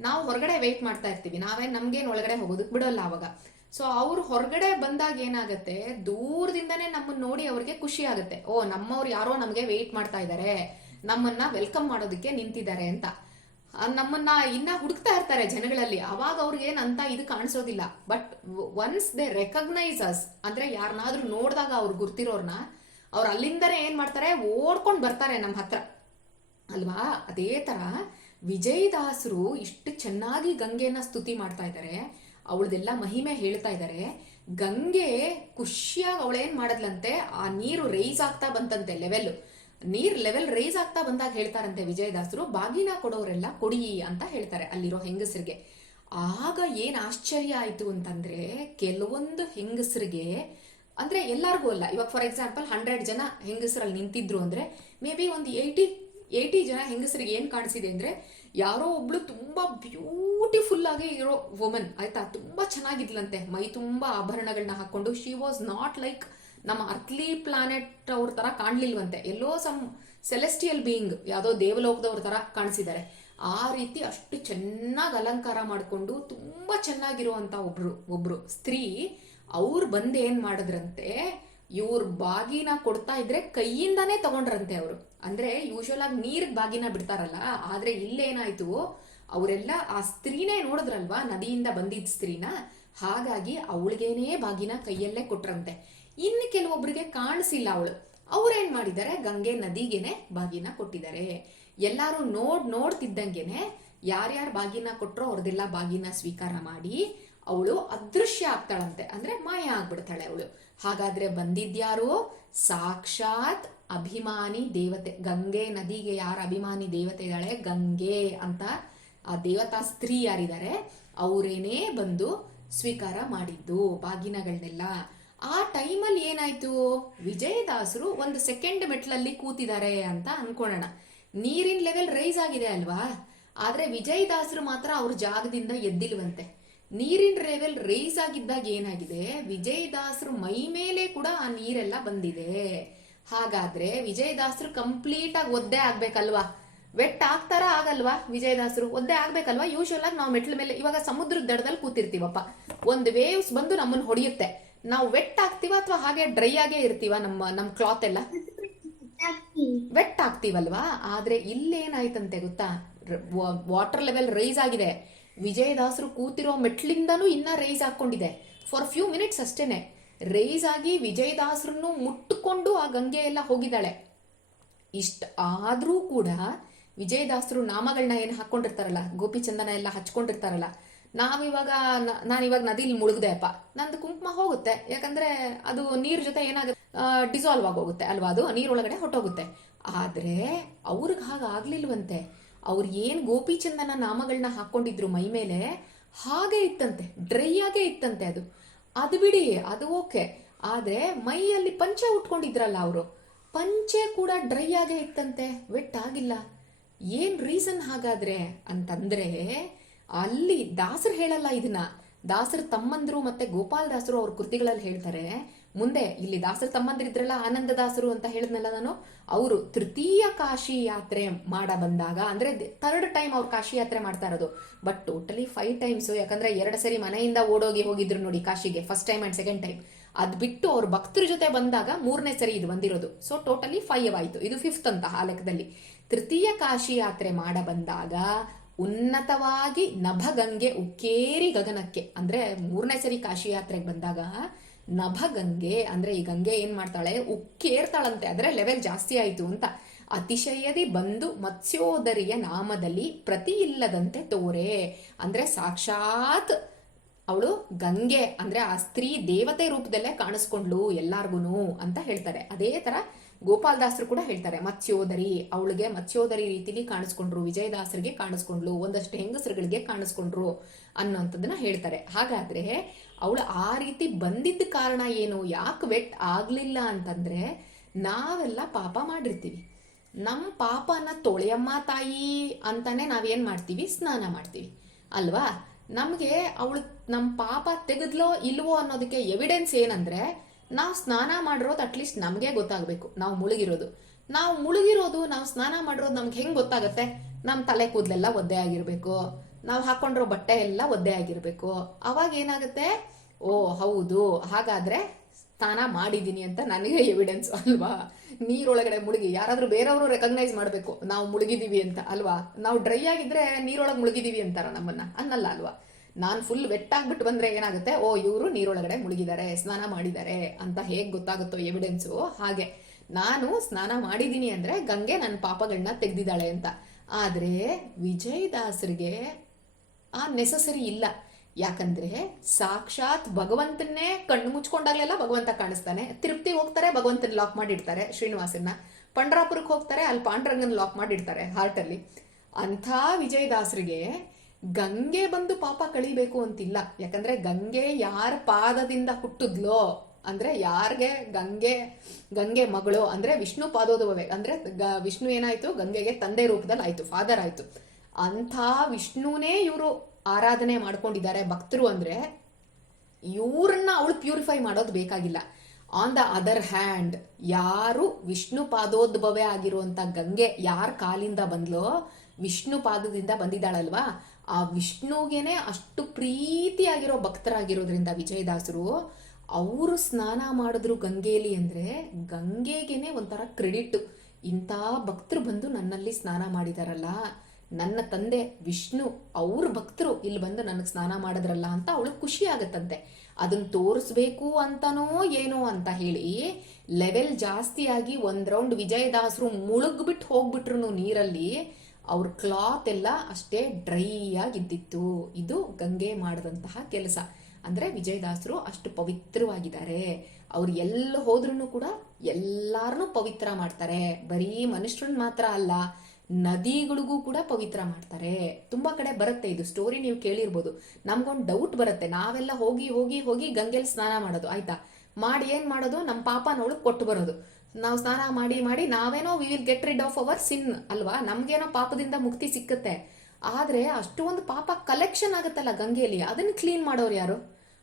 ನಾವು ಹೊರಗಡೆ ವೆಯ್ಟ್ ಮಾಡ್ತಾ ಇರ್ತೀವಿ, ನಮ್ಗೇನು ಒಳಗಡೆ ಹೋಗೋದಕ್ಕೆ ಬಿಡೋಲ್ಲ ಅವಾಗ. ಸೊ ಅವ್ರು ಹೊರಗಡೆ ಬಂದಾಗ ಏನಾಗುತ್ತೆ, ದೂರದಿಂದನೇ ನಮ್ಮನ್ನ ನೋಡಿ ಅವ್ರಿಗೆ ಖುಷಿ ಆಗುತ್ತೆ, ಓ ನಮ್ಮವ್ರು ಯಾರೋ ನಮಗೆ ವೆಯ್ಟ್ ಮಾಡ್ತಾ ಇದ್ದಾರೆ, ನಮ್ಮನ್ನ ವೆಲ್ಕಮ್ ಮಾಡೋದಕ್ಕೆ ನಿಂತಿದ್ದಾರೆ ಅಂತ. ನಮ್ಮನ್ನ ಇನ್ನ ಹುಡುಕ್ತಾ ಇರ್ತಾರೆ ಜನಗಳಲ್ಲಿ, ಅವಾಗ ಅವ್ರಿಗೆ ಏನಂತ ಇದು ಕಾಣಿಸೋದಿಲ್ಲ. But once they recognise us ಅಂದ್ರೆ ಯಾರನ್ನಾದ್ರೂ ನೋಡಿದಾಗ ಅವ್ರು ಗುರ್ತಿರೋರ್ನ, ಅವ್ರು ಅಲ್ಲಿಂದನೇ ಏನ್ ಮಾಡ್ತಾರೆ, ಓಡ್ಕೊಂಡು ಬರ್ತಾರೆ ನಮ್ಮ ಹತ್ರ ಅಲ್ವಾ. ಅದೇ ತರ ವಿಜಯದಾಸರು ಇಷ್ಟು ಚೆನ್ನಾಗಿ ಗಂಗೆನ ಸ್ತುತಿ ಮಾಡ್ತಾ ಇದ್ದಾರೆ, ಅವಳದೆಲ್ಲ ಮಹಿಮೆ ಹೇಳ್ತಾ ಇದ್ದಾರೆ. ಗಂಗೆ ಖುಷಿಯಾಗಿ ಅವಳೇನ್ ಮಾಡದ್ಲಂತೆ, ಆ ನೀರು ರೈಸ್ ಆಗ್ತಾ ಬಂತಂತೆ, ನೀರ್ ಲೆವೆಲ್ ರೈಸ್ ಆಗ್ತಾ ಬಂದಾಗ ಹೇಳ್ತಾರಂತೆ ವಿಜಯದಾಸರು, ಬಾಗಿನ ಕೊಡೋರೆಲ್ಲ ಕೊಡಿ ಅಂತ ಹೇಳ್ತಾರೆ ಅಲ್ಲಿರೋ ಹೆಂಗಸರಿಗೆ. ಆಗ ಏನ್ ಆಶ್ಚರ್ಯ ಆಯ್ತು ಅಂತಂದ್ರೆ, ಕೆಲವೊಂದು ಹೆಂಗಸರಿಗೆ ಅಂದ್ರೆ ಎಲ್ಲಾರ್ಗೂ ಅಲ್ಲ, ಇವಾಗ ಫಾರ್ ಎಕ್ಸಾಂಪಲ್ 100 ಜನ ಹೆಂಗಸರಲ್ಲಿ ನಿಂತಿದ್ರು ಅಂದ್ರೆ ಮೇ ಬಿ ಒಂದು 80 ಜನ ಹೆಂಗಸರಿಗೆ ಏನ್ ಕಾಣಿಸಿದೆ ಅಂದ್ರೆ, ಯಾರೋ ಒಬ್ಳು ತುಂಬಾ ಬ್ಯೂಟಿಫುಲ್ ಆಗಿ ಇರೋ ವುಮನ್ ಆಯ್ತಾ, ತುಂಬಾ ಚೆನ್ನಾಗಿದ್ಲಂತೆ, ಮೈ ತುಂಬಾ ಆಭರಣಗಳನ್ನ ಹಾಕೊಂಡು. ಶಿ ವಾಸ್ ನಾಟ್ ಲೈಕ್ ನಮ್ಮ ಅರ್ತ್ಲಿ ಪ್ಲಾನೆಟ್ ಅವ್ರ ತರ ಕಾಣ್ಲಿಲ್ವಂತೆ, ಎಲ್ಲೋ ಸಮ್ ಸೆಲೆಸ್ಟಿಯಲ್ ಬೀಯಿಂಗ್, ಯಾವುದೋ ದೇವಲೋಕದವ್ರ ತರ ಕಾಣಿಸಿದ್ದಾರೆ. ಆ ರೀತಿ ಅಷ್ಟು ಚೆನ್ನಾಗಿ ಅಲಂಕಾರ ಮಾಡಿಕೊಂಡು ತುಂಬಾ ಚೆನ್ನಾಗಿರುವಂತ ಒಬ್ರು ಸ್ತ್ರೀ, ಅವ್ರು ಬಂದು ಏನ್ ಮಾಡಿದ್ರಂತೆ, ಇವ್ರ ಬಾಗಿನ ಕೊಡ್ತಾ ಇದ್ರೆ ಕೈಯಿಂದಾನೇ ತಗೊಂಡ್ರಂತೆ ಅವರು. ಅಂದ್ರೆ ಯೂಶುವಲ್ ಆಗಿ ನೀರ್ಗ್ ಬಾಗಿನ ಬಿಡ್ತಾರಲ್ಲ, ಆದ್ರೆ ಇಲ್ಲೇನಾಯ್ತು, ಅವರೆಲ್ಲ ಆ ಸ್ತ್ರೀನೇ ನೋಡಿದ್ರಲ್ವಾ, ನದಿಯಿಂದ ಬಂದಿದ್ದ ಸ್ತ್ರೀನ, ಹಾಗಾಗಿ ಅವಳಿಗೇನೇ ಬಾಗಿನ ಕೈಯಲ್ಲೇ ಕೊಟ್ರಂತೆ. ಇನ್ನು ಕೆಲವೊಬ್ಬರಿಗೆ ಕಾಣಿಸಿಲ್ಲ ಅವಳು, ಅವ್ರೇನ್ ಮಾಡಿದ್ದಾರೆ, ಗಂಗೆ ನದಿಗೆನೆ ಬಾಗಿನ ಕೊಟ್ಟಿದ್ದಾರೆ. ಎಲ್ಲಾರು ನೋಡ್ತಿದ್ದಂಗೆನೆ ಯಾರ್ಯಾರು ಬಾಗಿನ ಕೊಟ್ರೋ ಅವ್ರದೆಲ್ಲ ಬಾಗಿನ ಸ್ವೀಕಾರ ಮಾಡಿ ಅವಳು ಅದೃಶ್ಯ ಆಗ್ತಾಳಂತೆ, ಅಂದ್ರೆ ಮಾಯ ಆಗ್ಬಿಡ್ತಾಳೆ ಅವಳು. ಹಾಗಾದ್ರೆ ಬಂದಿದ್ಯಾರು, ಸಾಕ್ಷಾತ್ ಅಭಿಮಾನಿ ದೇವತೆ ಗಂಗೆ. ನದಿಗೆ ಯಾರ ಅಭಿಮಾನಿ ದೇವತೆ ಇದ್ದಾಳೆ, ಗಂಗೆ ಅಂತ ಆ ದೇವತಾ ಸ್ತ್ರೀ ಯಾರಿದ್ದಾರೆ ಅವರೇನೇ ಬಂದು ಸ್ವೀಕಾರ ಮಾಡಿದ್ದು ಬಾಗಿನಗಳನ್ನೆಲ್ಲ. ಆ ಟೈಮಲ್ಲಿ ಏನಾಯ್ತು, ವಿಜಯದಾಸರು ಒಂದು ಸೆಕೆಂಡ್ ಮೆಟ್ಲಲ್ಲಿ ಕೂತಿದ್ದಾರೆ ಅಂತ ಅನ್ಕೊಳ್ಳೋಣ. ನೀರಿನ ಲೆವೆಲ್ ರೈಸ್ ಆಗಿದೆ ಅಲ್ವಾ, ಆದ್ರೆ ವಿಜಯದಾಸರು ಮಾತ್ರ ಅವ್ರ ಜಾಗದಿಂದ ಎದ್ದಿಲ್ವಂತೆ. ನೀರಿನ ಲೆವೆಲ್ ರೈಸ್ ಆಗಿದ್ದಾಗ ಏನಾಗಿದೆ, ವಿಜಯದಾಸರು ಮೈ ಮೇಲೆ ಕೂಡ ಆ ನೀರೆಲ್ಲ ಬಂದಿದೆ. ಹಾಗಾದ್ರೆ ವಿಜಯದಾಸರು ಕಂಪ್ಲೀಟ್ ಆಗಿ ಒದ್ದೆ ಆಗ್ಬೇಕಲ್ವಾ, ವೆಟ್ ಆಗ್ತಾರ ಆಗಲ್ವಾ, ವಿಜಯದಾಸರು ಒದ್ದೆ ಆಗ್ಬೇಕಲ್ವಾ. ಯೂಶುವಲ್ ಆಗಿ ನಾವು ಮೆಟ್ಲ ಮೇಲೆ, ಇವಾಗ ಸಮುದ್ರದ ದಡದಲ್ಲಿ ಕೂತಿರ್ತೀವಪ್ಪ, ಒಂದು ವೇವ್ಸ್ ಬಂದು ನಮ್ಮನ್ನ ಹೊಡೆಯುತ್ತೆ, ನಾವು ವೆಟ್ ಆಗ್ತೀವ ಅಥವಾ ಹಾಗೆ ಡ್ರೈ ಆಗೇ ಇರ್ತೀವ, ನಮ್ಮ ಕ್ಲಾತ್ ಎಲ್ಲ ವೆಟ್ ಆಗ್ತೀವಲ್ವಾ. ಆದ್ರೆ ಇಲ್ಲೇನಾಯ್ತಂತೆ ಗೊತ್ತಾ, ವಾಟರ್ ಲೆವೆಲ್ ರೈಸ್ ಆಗಿದೆ, ವಿಜಯದಾಸರು ಕೂತಿರೋ ಮೆಟ್ಲಿಂದನೂ ಇನ್ನ ರೈಸ್ ಹಾಕೊಂಡಿದೆ. ಫಾರ್ ಫ್ಯೂ ಮಿನಿಟ್ಸ್ ಅಷ್ಟೇನೆ ರೈಸ್ ಆಗಿ ವಿಜಯದಾಸರನ್ನು ಮುಟ್ಟುಕೊಂಡು ಆ ಗಂಗೆ ಎಲ್ಲ ಹೋಗಿದ್ದಾಳೆ. ಇಷ್ಟ ಆದ್ರೂ ಕೂಡ ವಿಜಯದಾಸರು ನಾಮಗಳನ್ನ ಏನು ಹಾಕೊಂಡಿರ್ತಾರಲ್ಲ, ಗೋಪಿಚಂದನ ಎಲ್ಲ ಹಚ್ಕೊಂಡಿರ್ತಾರಲ್ಲ, ನಾನಿವಾಗ ನದಿಲಿ ಮುಳುಗ್ದೆ ಅಪ್ಪ, ನಂದು ಕುಂಕುಮ ಹೋಗುತ್ತೆ, ಯಾಕಂದ್ರೆ ಅದು ನೀರ್ ಜೊತೆ ಏನಾಗುತ್ತೆ, ಡಿಸಾಲ್ವ್ ಆಗೋಗುತ್ತೆ ಅಲ್ವಾ, ಅದು ನೀರೊಳಗಡೆ ಹೊಟ್ಟೋಗುತ್ತೆ. ಆದ್ರೆ ಅವ್ರಿಗೆ ಹಾಗಾಗ್ಲಿಲ್ವಂತೆ, ಅವ್ರು ಏನ್ ಗೋಪಿಚಂದನ ನಾಮಗಳನ್ನ ಹಾಕೊಂಡಿದ್ರು ಮೈ ಮೇಲೆ, ಹಾಗೆ ಇತ್ತಂತೆ, ಡ್ರೈ ಆಗೇ ಇತ್ತಂತೆ ಅದು ಬಿಡಿ, ಅದು ಓಕೆ. ಆದ್ರೆ ಮೈಯಲ್ಲಿ ಪಂಚೆ ಉಟ್ಕೊಂಡಿದ್ರಲ್ಲ ಅವರು, ಪಂಚೆ ಕೂಡ ಡ್ರೈ ಆಗೇ ಇತ್ತಂತೆ, ವೆಟ್ ಆಗಿಲ್ಲ. ಏನ್ ರೀಸನ್ ಹಾಗಾದ್ರೆ ಅಂತಂದ್ರೆ, ಅಲ್ಲಿ ದಾಸರು ಹೇಳಲ್ಲ ಇದನ್ನ, ದಾಸರ ತಮ್ಮಂದ್ರು ಮತ್ತೆ ಗೋಪಾಲ್ ದಾಸರು ಅವ್ರ ಕೃತಿಗಳಲ್ಲಿ ಹೇಳ್ತಾರೆ. ಮುಂದೆ ಇಲ್ಲಿ ದಾಸರ ತಮ್ಮಂದ್ರಿದ್ರಲ್ಲ, ಆನಂದದಾಸರು ಅಂತ ಹೇಳಿದ್ನಲ್ಲ ನಾನು, ಅವರು ತೃತೀಯ ಕಾಶಿ ಯಾತ್ರೆ ಮಾಡ ಬಂದಾಗ, ಅಂದ್ರೆ 3rd ಟೈಮ್ ಅವ್ರು ಕಾಶಿ ಯಾತ್ರೆ ಮಾಡ್ತಾ ಇರೋದು, ಬಟ್ ಟೋಟಲಿ 5 ಟೈಮ್ಸ್, ಯಾಕಂದ್ರೆ 2 ಸರಿ ಮನೆಯಿಂದ ಹೋಗಿದ್ರು ನೋಡಿ ಕಾಶಿಗೆ, first time and second time. ಅದ್ ಬಿಟ್ಟು ಅವ್ರ ಭಕ್ತರ ಜೊತೆ ಬಂದಾಗ 3ನೇ ಸರಿ ಇದು ಬಂದಿರೋದು. ಸೊ ಟೋಟಲಿ 5 ಆಯ್ತು, ಇದು 5th ಅಂತ ಆ ಲೆಕ್ಕದಲ್ಲಿ. ತೃತೀಯ ಕಾಶಿ ಯಾತ್ರೆ ಮಾಡ ಬಂದಾಗ ಉನ್ನತವಾಗಿ ನಭಗಂಗೆ ಉಕ್ಕೇರಿ ಗಗನಕ್ಕೆ, ಅಂದ್ರೆ 3ನೇ ಸರಿ ಕಾಶಿ ಯಾತ್ರೆಗೆ ಬಂದಾಗ ನಭಗಂಗೆ ಅಂದ್ರೆ ಈ ಗಂಗೆ ಏನ್ ಮಾಡ್ತಾಳೆ, ಉಕ್ಕೇರ್ತಾಳಂತೆ, ಅಂದ್ರೆ ಲೆವೆಲ್ ಜಾಸ್ತಿ ಆಯ್ತು ಅಂತ. ಅತಿಶಯದಿ ಬಂದು ಮತ್ಸ್ಯೋದರಿಯ ನಾಮದಲ್ಲಿ ಪ್ರತಿ ಇಲ್ಲದಂತೆ ತೋರೆ, ಅಂದ್ರೆ ಸಾಕ್ಷಾತ್ ಅವಳು ಗಂಗೆ ಅಂದ್ರೆ ಆ ಸ್ತ್ರೀ ದೇವತೆ ರೂಪದಲ್ಲೇ ಕಾಣಿಸ್ಕೊಂಡ್ಲು ಎಲ್ಲಾರ್ಗುನು ಅಂತ ಹೇಳ್ತಾರೆ. ಅದೇ ತರ ಗೋಪಾಲದಾಸರು ಕೂಡ ಹೇಳ್ತಾರೆ, ಮತ್ಸ್ಯೋದರಿ, ಅವಳಿಗೆ ಮತ್ಸ್ಯೋದರಿ ರೀತಿಲಿ ಕಾಣಿಸ್ಕೊಂಡ್ರು, ವಿಜಯದಾಸರಿಗೆ ಕಾಣಿಸ್ಕೊಂಡ್ಲು, ಒಂದಷ್ಟು ಹೆಂಗಸರುಗಳಿಗೆ ಕಾಣಿಸ್ಕೊಂಡ್ರು ಅನ್ನೋಂಥದ್ದನ್ನ ಹೇಳ್ತಾರೆ. ಹಾಗಾದ್ರೆ ಅವಳು ಆ ರೀತಿ ಬಂದಿದ್ದ ಕಾರಣ ಏನು, ಯಾಕೆ ವೆಟ್ ಆಗ್ಲಿಲ್ಲ ಅಂತಂದ್ರೆ, ನಾವೆಲ್ಲ ಪಾಪ ಮಾಡಿರ್ತೀವಿ, ನಮ್ಮ ಪಾಪನ ತೊಳೆಯಮ್ಮ ತಾಯಿ ಅಂತಾನೆ ನಾವೇನ್ ಮಾಡ್ತೀವಿ, ಸ್ನಾನ ಮಾಡ್ತೀವಿ ಅಲ್ವಾ. ನಮಗೆ ಅವಳು ನಮ್ಮ ಪಾಪ ತೆಗೆದ್ಲೋ ಇಲ್ವೋ ಅನ್ನೋದಕ್ಕೆ ಎವಿಡೆನ್ಸ್ ಏನಂದ್ರೆ ನಾವು ಸ್ನಾನ ಮಾಡಿರೋದು ಅಟ್ಲೀಸ್ಟ್ ನಮಗೆ ಗೊತ್ತಾಗಬೇಕು. ನಾವು ಮುಳುಗಿರೋದು ನಾವು ಸ್ನಾನ ಮಾಡಿರೋದು ನಮ್ಗೆ ಹೆಂಗೆ ಗೊತ್ತಾಗತ್ತೆ? ನಮ್ಮ ತಲೆ ಕೂದಲೆಲ್ಲ ಒದ್ದೆ ಆಗಿರ್ಬೇಕು, ನಾವು ಹಾಕೊಂಡಿರೋ ಬಟ್ಟೆ ಎಲ್ಲ ಒದ್ದೆ ಆಗಿರ್ಬೇಕು. ಅವಾಗ ಏನಾಗುತ್ತೆ, ಓ ಹೌದು ಹಾಗಾದ್ರೆ ಸ್ನಾನ ಮಾಡಿದ್ದೀನಿ ಅಂತ ನನಗೆ ಎವಿಡೆನ್ಸ್ ಅಲ್ವಾ? ನೀರೊಳಗಡೆ ಮುಳುಗಿ ಯಾರಾದ್ರೂ ಬೇರೆಯವರು ರೆಕಗ್ನೈಸ್ ಮಾಡಬೇಕು ನಾವು ಮುಳುಗಿದೀವಿ ಅಂತ ಅಲ್ವಾ? ನಾವು ಡ್ರೈ ಆಗಿದ್ರೆ ನೀರೊಳಗೆ ಮುಳುಗಿದೀವಿ ಅಂತಾರ ನಮ್ಮನ್ನ? ಅನ್ನಲ್ಲ ಅಲ್ವಾ? ನಾನು ಫುಲ್ ವೆಟ್ಟಾಗ್ಬಿಟ್ಟು ಬಂದ್ರೆ ಏನಾಗುತ್ತೆ, ಓ ಇವರು ನೀರೊಳಗಡೆ ಮುಳುಗಿದ್ದಾರೆ, ಸ್ನಾನ ಮಾಡಿದ್ದಾರೆ ಅಂತ ಹೇಗೆ ಗೊತ್ತಾಗುತ್ತೋ ಎವಿಡೆನ್ಸು, ಹಾಗೆ ನಾನು ಸ್ನಾನ ಮಾಡಿದ್ದೀನಿ ಅಂದ್ರೆ ಗಂಗೆ ನನ್ನ ಪಾಪಗಳನ್ನ ತೆಗ್ದಿದ್ದಾಳೆ ಅಂತ. ಆದ್ರೆ ವಿಜಯ್ ದಾಸರಿಗೆ ಆ ನೆಸಸರಿ ಇಲ್ಲ. ಯಾಕಂದ್ರೆ ಸಾಕ್ಷಾತ್ ಭಗವಂತನ್ನೇ ಕಣ್ಣು ಮುಚ್ಕೊಂಡಾಗ್ಲೆಲ್ಲ ಭಗವಂತ ಕಾಣಿಸ್ತಾನೆ. ತಿರುಪ್ತಿಗೆ ಹೋಗ್ತಾರೆ, ಭಗವಂತನ ಲಾಕ್ ಮಾಡಿಡ್ತಾರೆ ಶ್ರೀನಿವಾಸನ್ನ. ಪಂಡ್ರಾಪುರಕ್ಕೆ ಹೋಗ್ತಾರೆ, ಅಲ್ಲಿ ಪಾಂಡ್ರಂಗನ್ ಲಾಕ್ ಮಾಡಿಡ್ತಾರೆ ಹಾರ್ಟಲ್ಲಿ. ಅಂಥ ವಿಜಯದಾಸರಿಗೆ ಗಂಗೆ ಬಂದು ಪಾಪ ಕಳಿಬೇಕು ಅಂತಿಲ್ಲ. ಯಾಕಂದ್ರೆ ಗಂಗೆ ಯಾರ ಪಾದದಿಂದ ಹುಟ್ಟಿದ್ಲೋ, ಅಂದ್ರೆ ಯಾರಿಗೆ ಗಂಗೆ ಮಗಳು ಅಂದ್ರೆ ವಿಷ್ಣು ಪಾದೋದ್ಭವೆ, ಅಂದ್ರೆ ವಿಷ್ಣು ಏನಾಯ್ತು, ಗಂಗೆಗೆ ತಂದೆ ರೂಪದಲ್ಲಿ ಆಯ್ತು, ಫಾದರ್ ಆಯ್ತು. ಅಂಥ ವಿಷ್ಣುನೇ ಇವರು ಆರಾಧನೆ ಮಾಡ್ಕೊಂಡಿದ್ದಾರೆ ಭಕ್ತರು. ಅಂದ್ರೆ ಇವ್ರನ್ನ ಅವಳು ಪ್ಯೂರಿಫೈ ಮಾಡೋದು ಬೇಕಾಗಿಲ್ಲ. ಆನ್ ದ ಅದರ್ ಹ್ಯಾಂಡ್, ಯಾರು ವಿಷ್ಣು ಪಾದೋದ್ಭವೆ ಆಗಿರುವಂತ ಗಂಗೆ ಯಾರ ಕಾಲಿಂದ ಬಂದ್ಲೋ, ವಿಷ್ಣು ಪಾದದಿಂದ ಬಂದಿದ್ದಾಳಲ್ವಾ, ಆ ವಿಷ್ಣುಗೆನೆ ಅಷ್ಟು ಪ್ರೀತಿಯಾಗಿರೋ ಭಕ್ತರಾಗಿರೋದ್ರಿಂದ ವಿಜಯದಾಸರು ಅವರು ಸ್ನಾನ ಮಾಡಿದ್ರು ಗಂಗೆಯಲ್ಲಿ ಅಂದ್ರೆ ಗಂಗೆಗೆನೆ ಒಂಥರ ಕ್ರೆಡಿಟ್. ಇಂಥ ಭಕ್ತರು ಬಂದು ನನ್ನಲ್ಲಿ ಸ್ನಾನ ಮಾಡಿದಾರಲ್ಲ, ನನ್ನ ತಂದೆ ವಿಷ್ಣು ಅವ್ರ ಭಕ್ತರು ಇಲ್ಲಿ ಬಂದು ನನಗೆ ಸ್ನಾನ ಮಾಡಿದ್ರಲ್ಲ ಅಂತ ಅವಳು ಖುಷಿ ಆಗತ್ತಂತೆ. ಅದನ್ನ ತೋರಿಸ್ಬೇಕು ಅಂತನೋ ಏನೋ ಅಂತ ಹೇಳಿ ಲೆವೆಲ್ ಜಾಸ್ತಿಯಾಗಿ ಒಂದ್ ರೌಂಡ್ ವಿಜಯದಾಸರು ಮುಳುಗ್ಬಿಟ್ಟು ಹೋಗ್ಬಿಟ್ರು ನೀರಲ್ಲಿ. ಅವ್ರ ಕ್ಲಾತ್ ಎಲ್ಲ ಅಷ್ಟೇ ಡ್ರೈ ಆಗಿದ್ದಿತ್ತು. ಇದು ಗಂಗೆ ಮಾಡಿದಂತಹ ಕೆಲಸ. ಅಂದ್ರೆ ವಿಜಯದಾಸರು ಅಷ್ಟು ಪವಿತ್ರವಾಗಿದ್ದಾರೆ. ಅವ್ರು ಎಲ್ಲ ಹೋದ್ರೂ ಕೂಡ ಎಲ್ಲಾರನ್ನೂ ಪವಿತ್ರ ಮಾಡ್ತಾರೆ. ಬರೀ ಮನುಷ್ಯರನ್ನ ಮಾತ್ರ ಅಲ್ಲ, ನದಿಗಳಿಗೂ ಕೂಡ ಪವಿತ್ರ ಮಾಡ್ತಾರೆ. ತುಂಬಾ ಕಡೆ ಬರುತ್ತೆ ಇದು ಸ್ಟೋರಿ, ನೀವು ಕೇಳಿರ್ಬೋದು. ನಮ್ಗೊಂದು ಡೌಟ್ ಬರುತ್ತೆ, ನಾವೆಲ್ಲ ಹೋಗಿ ಹೋಗಿ ಹೋಗಿ ಗಂಗೆಲ್ ಸ್ನಾನ ಮಾಡೋದು ಆಯ್ತಾ, ಮಾಡಿ ಏನ್ ಮಾಡೋದು, ನಮ್ಮ ಪಾಪನವಳು ಕೊಟ್ಟು ಬರೋದು. ನಾವು ಸ್ನಾನ ಮಾಡಿ ಮಾಡಿ ನಾವೇನೋ we will get rid of our ಸಿನ್ ಅಲ್ವಾ, ನಮ್ಗೇನೋ ಪಾಪದಿಂದ ಮುಕ್ತಿ ಸಿಕ್ಕತ್ತೆ. ಆದ್ರೆ ಅಷ್ಟೊಂದು ಪಾಪ ಕಲೆಕ್ಷನ್ ಆಗುತ್ತಲ್ಲ ಗಂಗೆಯಲ್ಲಿ, ಅದನ್ನ ಕ್ಲೀನ್ ಮಾಡೋರು ಯಾರು?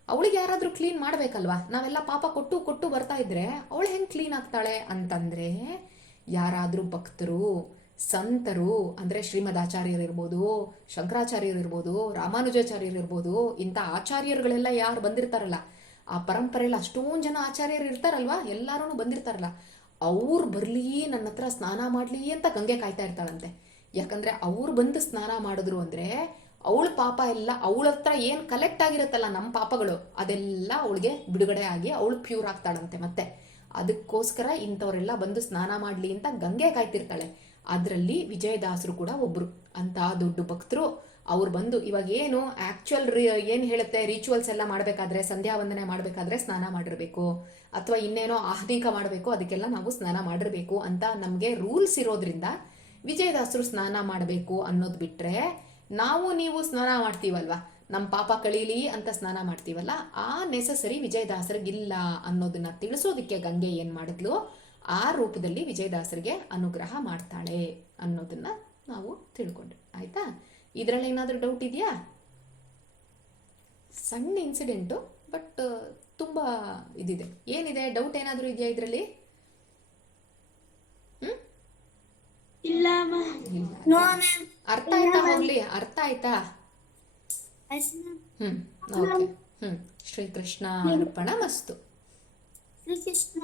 ಅವಳಿಗೆ ಯಾರಾದ್ರೂ ಕ್ಲೀನ್ ಮಾಡ್ಬೇಕಲ್ವಾ? ನಾವೆಲ್ಲ ಪಾಪ ಕೊಟ್ಟು ಕೊಟ್ಟು ಬರ್ತಾ ಇದ್ರೆ ಅವಳು ಹೆಂಗ್ ಕ್ಲೀನ್ ಆಗ್ತಾಳೆ ಅಂತಂದ್ರೆ, ಯಾರಾದ್ರೂ ಭಕ್ತರು ಸಂತರು ಅಂದ್ರೆ ಶ್ರೀಮದ್ ಆಚಾರ್ಯರಿರ್ಬೋದು, ಶಂಕರಾಚಾರ್ಯರಿರ್ಬೋದು, ರಾಮಾನುಜಾಚಾರ್ಯರಿರ್ಬೋದು, ಇಂಥ ಆಚಾರ್ಯರುಗಳೆಲ್ಲ ಯಾರು ಬಂದಿರ್ತಾರಲ್ಲ, ಆ ಪರಂಪರೆಯಲ್ಲಿ ಅಷ್ಟೊಂದು ಜನ ಆಚಾರ್ಯರು ಇರ್ತಾರಲ್ವಾ, ಎಲ್ಲಾರು ಬಂದಿರ್ತಾರಲ್ಲ, ಅವ್ರು ಬರ್ಲಿ ನನ್ನ ಹತ್ರ ಸ್ನಾನ ಮಾಡ್ಲಿ ಅಂತ ಗಂಗೆ ಕಾಯ್ತಾ ಇರ್ತಾಳಂತೆ. ಯಾಕಂದ್ರೆ ಅವ್ರು ಬಂದು ಸ್ನಾನ ಮಾಡಿದ್ರು ಅಂದ್ರೆ ಅವಳ ಪಾಪ ಎಲ್ಲ, ಅವಳ ಹತ್ರ ಏನ್ ಕಲೆಕ್ಟ್ ಆಗಿರುತ್ತಲ್ಲ ನಮ್ಮ ಪಾಪಗಳು, ಅದೆಲ್ಲ ಅವಳಿಗೆ ಬಿಡುಗಡೆ ಆಗಿ ಅವಳು ಪ್ಯೂರ್ ಆಗ್ತಾಳಂತೆ. ಮತ್ತೆ ಅದಕ್ಕೋಸ್ಕರ ಇಂಥವರೆಲ್ಲ ಬಂದು ಸ್ನಾನ ಮಾಡ್ಲಿ ಅಂತ ಗಂಗೆ ಕಾಯ್ತಿರ್ತಾಳೆ. ಅದರಲ್ಲಿ ವಿಜಯದಾಸರು ಕೂಡ ಒಬ್ರು ಅಂತ ದೊಡ್ಡ ಭಕ್ತರು. ಅವ್ರು ಬಂದು ಇವಾಗ ಏನು ಆಕ್ಚುಯಲ್ ಏನ್ ಹೇಳುತ್ತೆ, ರಿಚುವಲ್ಸ್ ಎಲ್ಲ ಮಾಡ್ಬೇಕಾದ್ರೆ, ಸಂಧ್ಯಾ ವಂದನೆ ಮಾಡ್ಬೇಕಾದ್ರೆ ಸ್ನಾನ ಮಾಡಿರ್ಬೇಕು, ಅಥವಾ ಇನ್ನೇನೋ ಆಹ್ನಿಕ ಮಾಡಬೇಕು, ಅದಕ್ಕೆಲ್ಲ ನಾವು ಸ್ನಾನ ಮಾಡಿರ್ಬೇಕು ಅಂತ ನಮ್ಗೆ ರೂಲ್ಸ್ ಇರೋದ್ರಿಂದ ವಿಜಯದಾಸರು ಸ್ನಾನ ಮಾಡಬೇಕು ಅನ್ನೋದು ಬಿಟ್ರೆ, ನಾವು ನೀವು ಸ್ನಾನ ಮಾಡ್ತೀವಲ್ವಾ, ನಮ್ಮ ಪಾಪ ಕಳೀಲಿ ಅಂತ ಸ್ನಾನ ಮಾಡ್ತೀವಲ್ಲ, ಆ ನೆಸಸರಿ ವಿಜಯದಾಸರಿಗಿಲ್ಲ ಅನ್ನೋದನ್ನ ತಿಳಿಸೋದಕ್ಕೆ ಗಂಗೆ ಏನ್ ಮಾಡಿದ್ಲು, ಆ ರೂಪದಲ್ಲಿ ವಿಜಯದಾಸರಿಗೆ ಅನುಗ್ರಹ ಮಾಡ್ತಾಳೆ ಅನ್ನೋದನ್ನ ನಾವು ತಿಳ್ಕೊಂಡ್ವಿ. ಆಯ್ತಾ? ಇದರಲ್ಲಿ ಏನಾದರೂ ಡೌಟ್ ಇದೆಯಾ? ಸಣ್ಣ ಇನ್ಸಿಡೆಂಟು, ಬಟ್ ತುಂಬಾ ಇದಿದೆ. ಏನಿದೆ ಡೌಟ್? ಏನಾದರೂ ಇದೆಯಾ ಇದರಲ್ಲಿ? ಇಲ್ಲ. ಅರ್ಥ ಆಯ್ತಾ? ಹೋಗ್ಲಿ, ಅರ್ಥ ಆಯ್ತಾ? ಓಕೆ. ಶ್ರೀಕೃಷ್ಣ ಅರ್ಪಣ ಮಸ್ತು. ಶ್ರೀಕೃಷ್ಣ.